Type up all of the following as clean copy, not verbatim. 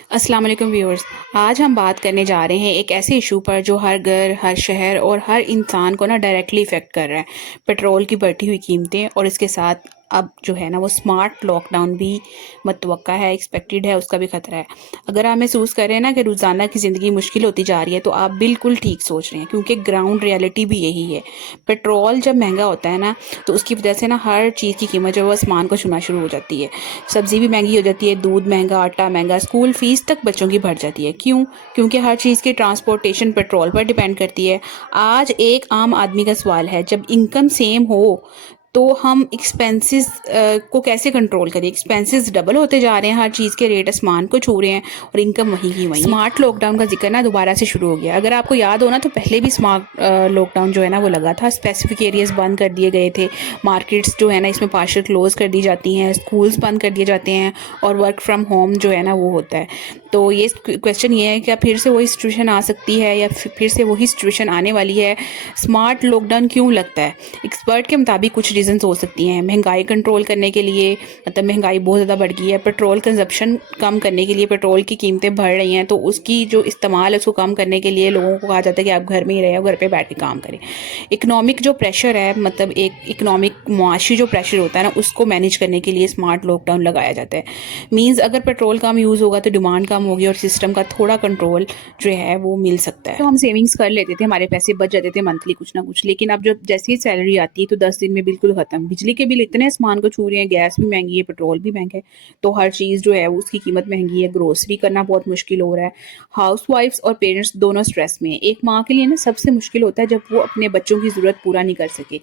अस्सलाम वालेकुम व्यूअर्स। आज हम बात करने जा रहे हैं एक ऐसे इशू पर जो हर घर, हर शहर और हर इंसान को ना डायरेक्टली इफ़ेक्ट कर रहा है। पेट्रोल की बढ़ती हुई कीमतें और इसके साथ अब जो है ना वो स्मार्ट लॉकडाउन भी मतवक्का है, एक्सपेक्टेड है, उसका भी ख़तरा है। अगर आप महसूस कर रहे हैं ना कि रोज़ाना की ज़िंदगी मुश्किल होती जा रही है, तो आप बिल्कुल ठीक सोच रहे हैं, क्योंकि ग्राउंड रियलिटी भी यही है। पेट्रोल जब महंगा होता है ना, तो उसकी वजह से ना हर चीज़ की कीमत जो है वो आसमान को छूना शुरू हो जाती है। सब्ज़ी भी महंगी हो जाती है, दूध महंगा, आटा महंगा, स्कूल फ़ीस तक बच्चों की बढ़ जाती है। क्यों? क्योंकि हर चीज़ की ट्रांसपोर्टेशन पेट्रोल पर डिपेंड करती है। आज एक आम आदमी का सवाल है, जब इनकम सेम हो तो हम एक्सपेंसेस को कैसे कंट्रोल करें? एक्सपेंसेस डबल होते जा रहे हैं, हर चीज़ के रेट आसमान को छू रहे हैं और इनकम वहीं की वहीं। स्मार्ट लॉकडाउन का जिक्र ना दोबारा से शुरू हो गया। अगर आपको याद हो ना, तो पहले भी स्मार्ट लॉकडाउन जो है ना वो लगा था। स्पेसिफिक एरियाज बंद कर दिए गए थे, मार्केट्स जो है ना इसमें पार्शल क्लोज कर दी जाती हैं, स्कूल्स बंद कर दिए जाते हैं और वर्क फ्रॉम होम जो है ना वो होता है। तो ये क्वेश्चन ये है, क्या फिर से वही सिचुएशन आ सकती है या फिर से वही सिचुएशन आने वाली है? स्मार्ट लॉकडाउन क्यों लगता है? एक्सपर्ट के मुताबिक कुछ रीजंस हो सकती हैं। महंगाई कंट्रोल करने के लिए, मतलब महंगाई बहुत ज़्यादा बढ़ गई है। पेट्रोल कंजप्शन कम करने के लिए, पेट्रोल की कीमतें बढ़ रही हैं, तो उसकी जो इस्तेमाल है उसको कम करने के लिए लोगों को कहा जाता है कि आप घर में ही रहें, घर पे बैठ के काम करें। इकोनॉमिक जो प्रेशर है, मतलब एक इकोनॉमिक मुआशी जो प्रेशर होता है ना, उसको मैनेज करने के लिए स्मार्ट लॉकडाउन लगाया जाता है। मीन्स अगर पेट्रोल कम यूज़ होगा तो डिमांड कम होगी और सिस्टम का थोड़ा कंट्रोल जो है वो मिल सकता है। तो हम सेविंग्स कर लेते थे, हमारे पैसे बच जाते थे मंथली कुछ ना कुछ, लेकिन अब जब जैसे ही सैलरी आती है तो 10 दिन में बिल्कुल ख़त्म। बिजली के बिल इतने आसमान को छू रहे हैं, गैस भी महंगी है, पेट्रोल भी महंगा है, तो हर चीज़ जो है वो उसकी कीमत महंगी है। ग्रोसरी करना बहुत मुश्किल हो रहा है। हाउस वाइफ्स और पेरेंट्स दोनों स्ट्रेस में हैं। एक माँ के लिए ना सबसे मुश्किल होता है जब वो अपने बच्चों की ज़रूरत पूरा नहीं कर सके,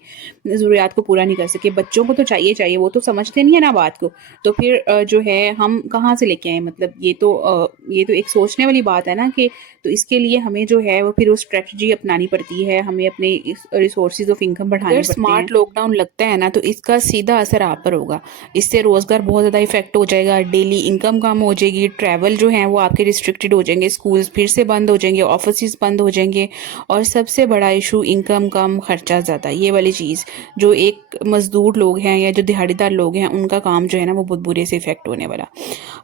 ज़रूरियात को पूरा नहीं कर सके। बच्चों को तो चाहिए चाहिए, वो तो समझते नहीं है ना बात को। तो फिर जो है हम कहाँ से लेके आए? मतलब ये तो एक सोचने वाली बात है ना, कि तो इसके लिए हमें जो है वो फिर वो स्ट्रेटजी अपनानी पड़ती है, हमें अपने रिसोर्सेज ऑफ इनकम बढ़ाने पड़ते हैं। स्मार्ट लॉकडाउन लगता है ना, तो इसका सीधा असर आप पर होगा। इससे रोज़गार बहुत ज़्यादा इफेक्ट हो जाएगा, डेली इनकम कम हो जाएगी, ट्रैवल जो है वो आपके रिस्ट्रिक्टेड हो जाएंगे, स्कूल्स फिर से बंद हो जाएंगे, ऑफिस बंद हो जाएंगे, और सबसे बड़ा इशू इनकम कम, खर्चा ज़्यादा। ये वाली चीज़ जो एक मज़दूर लोग हैं या जो दिहाड़ीदार लोग हैं, उनका काम जो है ना वो बहुत बुरे से इफेक्ट होने वाला।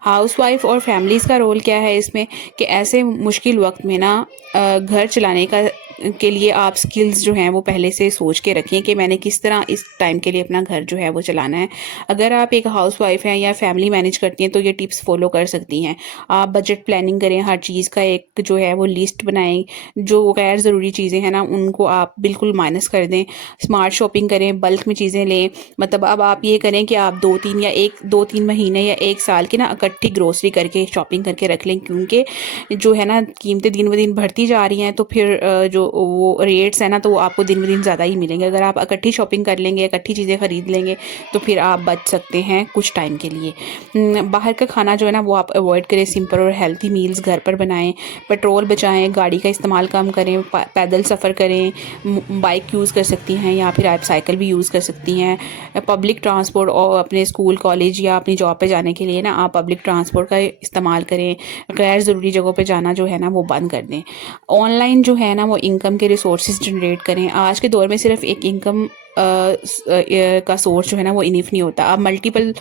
हाउसवाइफ और फैमिलीज़ का रोल क्या है इसमें, कि ऐसे मुश्किल वक्त में ना घर चलाने का के लिए आप स्किल्स जो हैं वो पहले से सोच के रखें कि मैंने किस तरह इस टाइम के लिए अपना घर जो है वो चलाना है। अगर आप एक हाउसवाइफ हैं या फैमिली मैनेज करती हैं तो ये टिप्स फॉलो कर सकती हैं। आप बजट प्लानिंग करें, हर चीज़ का एक जो है वो लिस्ट बनाएं। जो गैर ज़रूरी चीज़ें हैं ना उनको आप बिल्कुल माइनस कर दें। स्मार्ट शॉपिंग करें, बल्क में चीज़ें लें। मतलब अब आप ये करें कि आप 2-3 महीने या 1 साल की ना इकट्ठी ग्रोसरी करके शॉपिंग करके रख लें, क्योंकि जो है ना कीमतें दिन ब दिन बढ़ती जा रही हैं, तो फिर जो वो रेट्स है ना तो वो आपको दिन ब दिन ज़्यादा ही मिलेंगे। अगर आप इकट्ठी शॉपिंग कर लेंगे, इकट्ठी चीज़ें ख़रीद लेंगे, तो फिर आप बच सकते हैं कुछ टाइम के लिए। बाहर का खाना जो है ना वो आप अवॉइड करें, सिंपल और हेल्थी मील्स घर पर बनाएं। पेट्रोल बचाएं, गाड़ी का इस्तेमाल कम करें, पैदल सफ़र करें, बाइक यूज़ कर सकती हैं या फिर आप साइकिल भी यूज़ कर सकती हैं। पब्लिक ट्रांसपोर्ट और अपने स्कूल कॉलेज या अपनी जॉब पे जाने के लिए ना आप पब्लिक ट्रांसपोर्ट का इस्तेमाल करें। गैर ज़रूरी जगहों पे जाना जो है ना वो बंद कर दें। ऑनलाइन जो है ना वो इनकम के रिसोर्सेज जनरेट करें। आज के दौर में सिर्फ एक इनकम का सोर्स जो है ना वो इनफ नहीं होता। आप मल्टीपल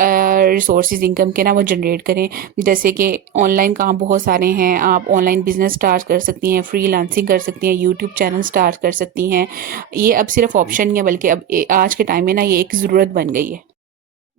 रिसोर्सेज इनकम के ना वो जनरेट करें। जैसे कि ऑनलाइन काम बहुत सारे हैं, आप ऑनलाइन बिजनेस स्टार्ट कर सकती हैं, फ्रीलांसिंग कर सकती हैं, यूट्यूब चैनल स्टार्ट कर सकती हैं। ये अब सिर्फ ऑप्शन नहीं है, बल्कि अब आज के टाइम में ना ये एक ज़रूरत बन गई है।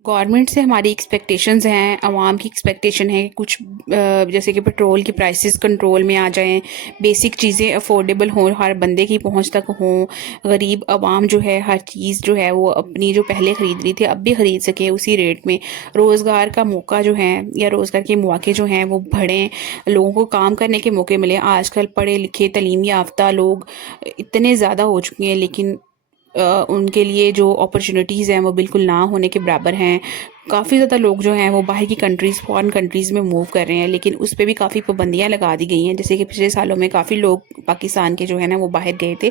गवर्नमेंट से हमारी एक्सपेक्टेशंस हैं, आवाम की एक्सपेक्टेशन है कि कुछ जैसे कि पेट्रोल की प्राइसेस कंट्रोल में आ जाएं, बेसिक चीज़ें अफोर्डेबल हों, हर बंदे की पहुंच तक हों, गरीब आवाम जो है हर चीज़ जो है वो अपनी जो पहले ख़रीद रही थी अब भी ख़रीद सके उसी रेट में। रोज़गार का मौका जो है या रोज़गार के मौके जो हैं वो बढ़ें, लोगों को काम करने के मौके मिले। आजकल पढ़े लिखे तालीम याफ्ता लोग इतने ज़्यादा हो चुके हैं, लेकिन उनके लिए जो अपॉर्चुनिटीज़ हैं वो बिल्कुल ना होने के बराबर हैं। काफ़ी ज़्यादा लोग जो हैं वो बाहर की कंट्रीज़, फॉरेन कंट्रीज़ में मूव कर रहे हैं, लेकिन उस पे भी काफ़ी पाबंदियाँ लगा दी गई हैं। जैसे कि पिछले सालों में काफ़ी लोग पाकिस्तान के जो है ना वो बाहर गए थे,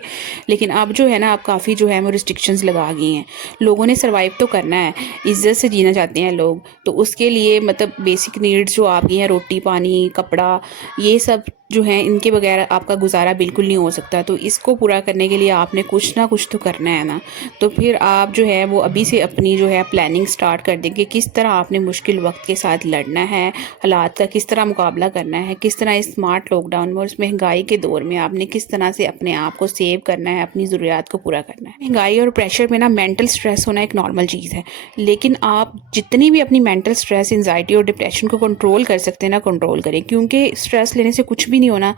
लेकिन अब जो है ना अब काफ़ी जो है वो रिस्ट्रिक्शंस लगा गई हैं। लोगों ने सर्वाइव तो करना है, इज्जत से जीना चाहते हैं लोग, तो उसके लिए मतलब बेसिक नीड्स जो आपकी हैं, रोटी पानी कपड़ा, ये सब جو ہیں ان کے بغیر آپ کا گزارا بالکل نہیں ہو سکتا. تو اس کو پورا کرنے کے لیے آپ نے کچھ نہ کچھ تو کرنا ہے نا. تو پھر آپ جو ہے وہ ابھی سے اپنی جو ہے پلاننگ سٹارٹ کر دیں کہ کس طرح آپ نے مشکل وقت کے ساتھ لڑنا ہے, حالات کا کس طرح مقابلہ کرنا ہے, کس طرح اسمارٹ لاک ڈاؤن میں اور اس مہنگائی کے دور میں آپ نے کس طرح سے اپنے آپ کو سیو کرنا ہے, اپنی ضروریات کو پورا کرنا ہے. مہنگائی اور پریشر میں نا مینٹل سٹریس ہونا ایک نارمل چیز ہے, لیکن آپ جتنی بھی اپنی مینٹل سٹریس, انزائٹی اور ڈپریشن کو کنٹرول کر سکتے ہیں نا, کنٹرول کریں, کیونکہ سٹریس لینے سے کچھ بھی نہیں ہونا.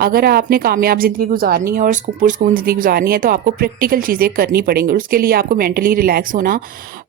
اگر آپ نے کامیاب زندگی گزارنی ہے اور پرسکون زندگی گزارنی ہے تو آپ کو پریکٹیکل چیزیں کرنی پڑیں گی. اس کے لیے آپ کو مینٹلی ریلیکس ہونا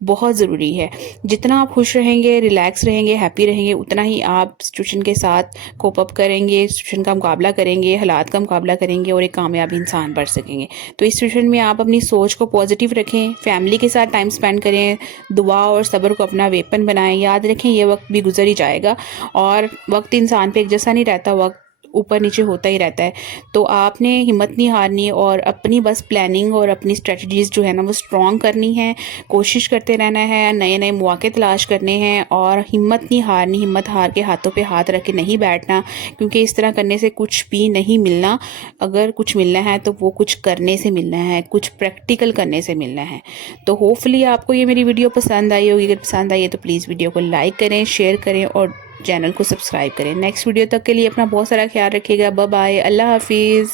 بہت ضروری ہے. جتنا آپ خوش رہیں گے, ریلیکس رہیں گے, ہیپی رہیں گے, اتنا ہی آپ سچویشن کے ساتھ کوپ اپ کریں گے, سچویشن کا مقابلہ کریں گے, حالات کا مقابلہ کریں گے اور ایک کامیاب انسان بن سکیں گے. تو اس سچویشن میں آپ اپنی سوچ کو پازیٹیو رکھیں, فیملی کے ساتھ ٹائم سپینڈ کریں, دعا اور صبر کو اپنا ویپن بنائیں. یاد رکھیں یہ وقت بھی گزر ہی جائے گا اور وقت انسان پہ ایک جیسا نہیں رہتا, وقت اوپر نیچے ہوتا ہی رہتا ہے. تو آپ نے ہمت نہیں ہارنی اور اپنی بس پلاننگ اور اپنی اسٹریٹجیز جو ہے نا وہ اسٹرانگ کرنی ہے, کوشش کرتے رہنا ہے, نئے نئے مواقع تلاش کرنے ہیں اور ہمت نہیں ہارنی. ہمت ہار کے ہاتھوں پہ ہاتھ رکھ کے نہیں بیٹھنا, کیونکہ اس طرح کرنے سے کچھ بھی نہیں ملنا. اگر کچھ ملنا ہے تو وہ کچھ کرنے سے ملنا ہے, کچھ پریکٹیکل کرنے سے ملنا ہے. تو ہوپفلی آپ کو یہ میری ویڈیو پسند آئی ہوگی. اگر پسند آئی ہے تو پلیز ویڈیو کو لائک کریں, شیئر کریں اور چینل کو سبسکرائب کریں. نیکسٹ ویڈیو تک کے لیے اپنا بہت سارا خیال رکھیے گا. بائے بائے, اللہ حافظ.